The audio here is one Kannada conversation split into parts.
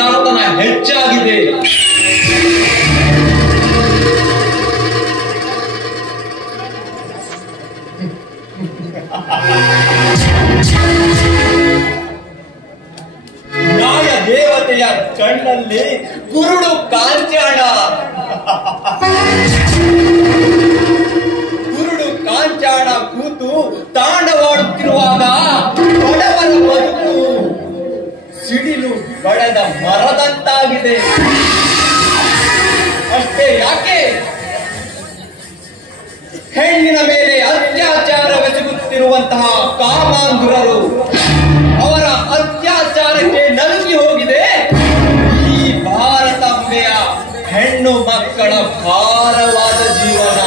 ನರ್ತನ ಹೆಚ್ಚಾಗಿದೆ. ನ್ಯಾಯ ದೇವತೆಯ ಕಣ್ಣಲ್ಲಿ ಕುರುಡು ಕಾಂಚಾಣ, ಕುರುಡು ಕಾಂಚಾಣ ಕೂತು ತಾಂಡವಾಡುತ್ತಿರುವಾಗ ಬಡವರ ಬದುಕು ಸಿಡಿಲು ಬಡದ ಮರದಂತಾಗಿದೆ. ಅಷ್ಟೇ ಯಾಕೆ, ಹೆಣ್ಣಿನ ಮೇಲೆ ಅತ್ಯಾಚಾರವೆಸಗುತ್ತಿರುವಂತಹ ಕಾಮಾಂಧುರರು ಅವರ ಅತ್ಯಾಚಾರಕ್ಕೆ ನಲುಗಿ ಹೋಗಿದೆ ಈ ಭಾರತಾಂಬೆಯ ಹೆಣ್ಣು ಮಕ್ಕಳ ಭಾರವಾದ ಜೀವನ.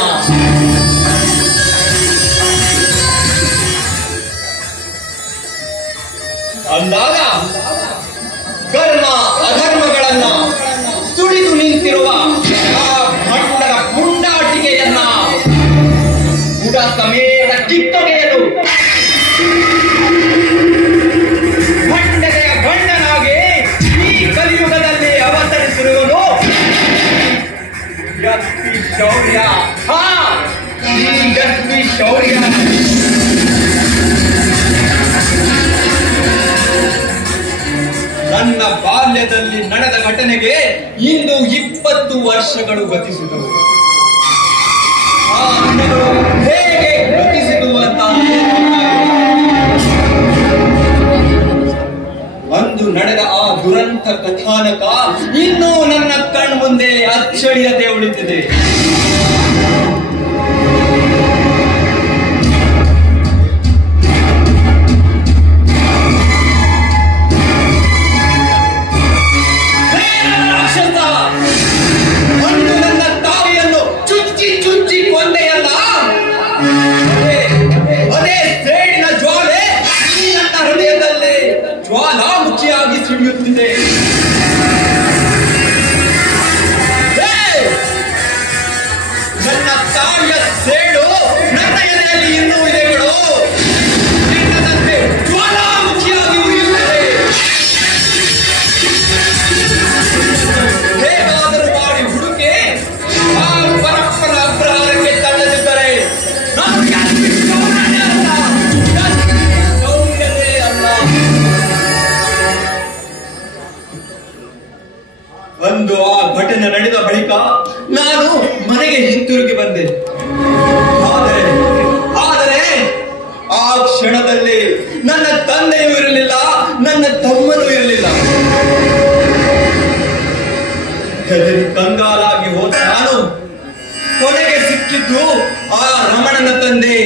ಅಂದಾಗ ಕರ್ಮ ಅಧರ್ಮಗಳನ್ನ ತುಳಿದು ನಿಂತಿರುವ ಆ ಭಂಡರ ಪುಂಡಾಟಿಕೆಯನ್ನ ಬುಡ ಸಮೇತ ಕಿತ್ತೊಗೆಯಲು ಭಂಡನೆಯ ಗಂಡನಾಗಿ ಈ ಕಲಿಯುಗದಲ್ಲಿ ಅವತರಿಸಿರುವುದು ಯತ್ತಿ ಶೌರ್ಯ. ಈ ಯತ್ತಿ ಶೌರ್ಯ ನನ್ನ ಬಾಲ್ಯದಲ್ಲಿ ನಡೆದ ಘಟನೆಗೆ ಇಂದು 20 ವರ್ಷಗಳು ಗತಿಸಿದವು. ಆ ದಿನಗಳು ಹೇಗೆ ಗತಿಸಿದವು ಅಂತ ಅಂದು ನಡೆದ ಆ ದುರಂತ ಕಥಾನಕ ಇನ್ನೂ ನನ್ನ ಕಣ್ಮುಂದೆ ಅಚ್ಚಳಿಯದೆ ಉಳಿದಿದೆ. ಜ್ವಾಲಾಮುಖಿಯಾಗಿ ಸಿಡಿಯುತ್ತಿದೆ. ನನ್ನ ತಾಯಿಯ ಸೇಡು ನನ್ನ ಎದೆಯಲ್ಲಿ ಇನ್ನೂ ಇದೆ ಬಿಡು. ನಿನ್ನದಂತೆ ಜ್ವಾಲಾಮುಖಿಯಾಗಿ ಉರಿಯುತ್ತದೆ. ಹೇಗಾದರೂ ಮಾಡಿ ಹುಡುಕೆ ಆ ಪರಪ್ಪನ ಅಗ್ರಹಾರಕ್ಕೆ ತಳ್ಳದಿದ್ದರೆ ಒಂದು ಆ ಘಟನೆ ನಡೆದ ಬಳಿಕ ನಾನು ಮನೆಗೆ ಹಿಂತಿರುಗಿ ಬಂದೆ. ಆದರೆ ಆ ಕ್ಷಣದಲ್ಲಿ ನನ್ನ ತಂದೆಯೂ ಇರಲಿಲ್ಲ, ನನ್ನ ತಮ್ಮನೂ ಇರಲಿಲ್ಲ. ಹೆದರಿ ಕಂಗಾಲಾಗಿ ಹೋದ ನಾನು ಕೊನೆಗೆ ಸಿಕ್ಕಿದ್ದು ಆ ರಮಣನ ತಂದೆ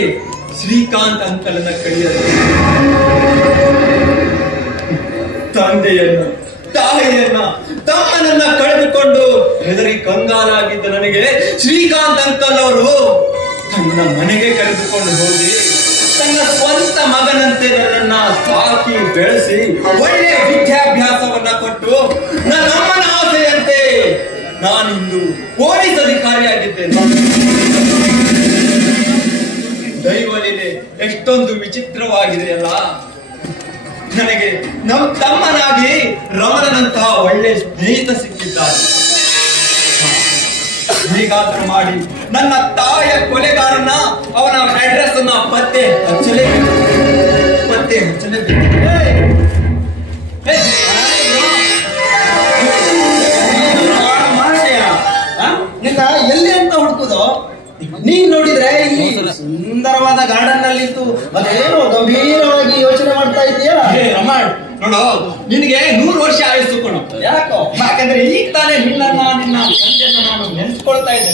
ಶ್ರೀಕಾಂತ್ ಅಂಕಲನ ಕೈಯಲ್ಲಿ. ತಂದೆಯನ್ನ, ತಾಯಿಯನ್ನ, ತಮ್ಮನನ್ನ ಕಳೆದುಕೊಂಡು ಹೆದರಿ ಕಂಗಾಲಾಗಿದ್ದ ನನಗೆ ಶ್ರೀಕಾಂತ್ ಅಂಕಲ್ ಅವರು ತನ್ನ ಮನೆಗೆ ಕರೆದುಕೊಂಡು ಹೋಗಿ ತನ್ನ ಸ್ವಂತ ಮಗನಂತೆ ನನ್ನನ್ನ ಸಾಕಿ ಬೆಳೆಸಿ ಒಳ್ಳೆಯ ವಿದ್ಯಾಭ್ಯಾಸವನ್ನ ಕೊಟ್ಟು ನನ್ನಮ್ಮನ ಆಸೆಯಂತೆ ನಾನಿಂದು ಪೊಲೀಸ್ ಅಧಿಕಾರಿಯಾಗಿದ್ದೇನೆ. ದೈವಲೀಲೆ ಎಷ್ಟೊಂದು ವಿಚಿತ್ರವಾಗಿದೆಯಲ್ಲ. ನನಗೆ ನಮ್ಮ ತಮ್ಮನಾಗಿ ರಮಣನಂತಹ ಒಳ್ಳೆ ಸ್ನೇಹಿತ ಸಿಕ್ಕಿದ್ದಾರೆ. ಹೀಗಾದ್ರೂ ಮಾಡಿ ನನ್ನ ತಾಯಿಯ ಕೊಲೆಗಾರನ ಅವನ ಅಡ್ರೆಸ್ ಅನ್ನ ಪತ್ತೆ ಹಚ್ಚಲೇಬೇಕು. ನಿನ್ನ ಎಲ್ಲಿ ಅಂತ ಹುಡುಕುದು? ನೀನ್ ನೋಡಿದ್ರೆ ಈ ಸುಂದರವಾದ ಗಾರ್ಡನ್ ನಲ್ಲಿ ಇದ್ದು ಅದೇನೋ ಗಂಭೀರವಾಗಿ ಯೋಚನೆ ಮಾಡ್ತಾ ಇದೀಯಾ? ನೋಡು, ನಿನಗೆ 100 ವರ್ಷ ಆಯುಸ್ಸು ಕೊಡು. ಯಾಕೋ? ಯಾಕಂದ್ರೆ ಈಗ ತಾನೇ ನಿನ್ನ ತಂದೆಯನ್ನು ನಾನು ನೆನೆಸ್ಕೊಳ್ತಾ ಇದ್ದೆ.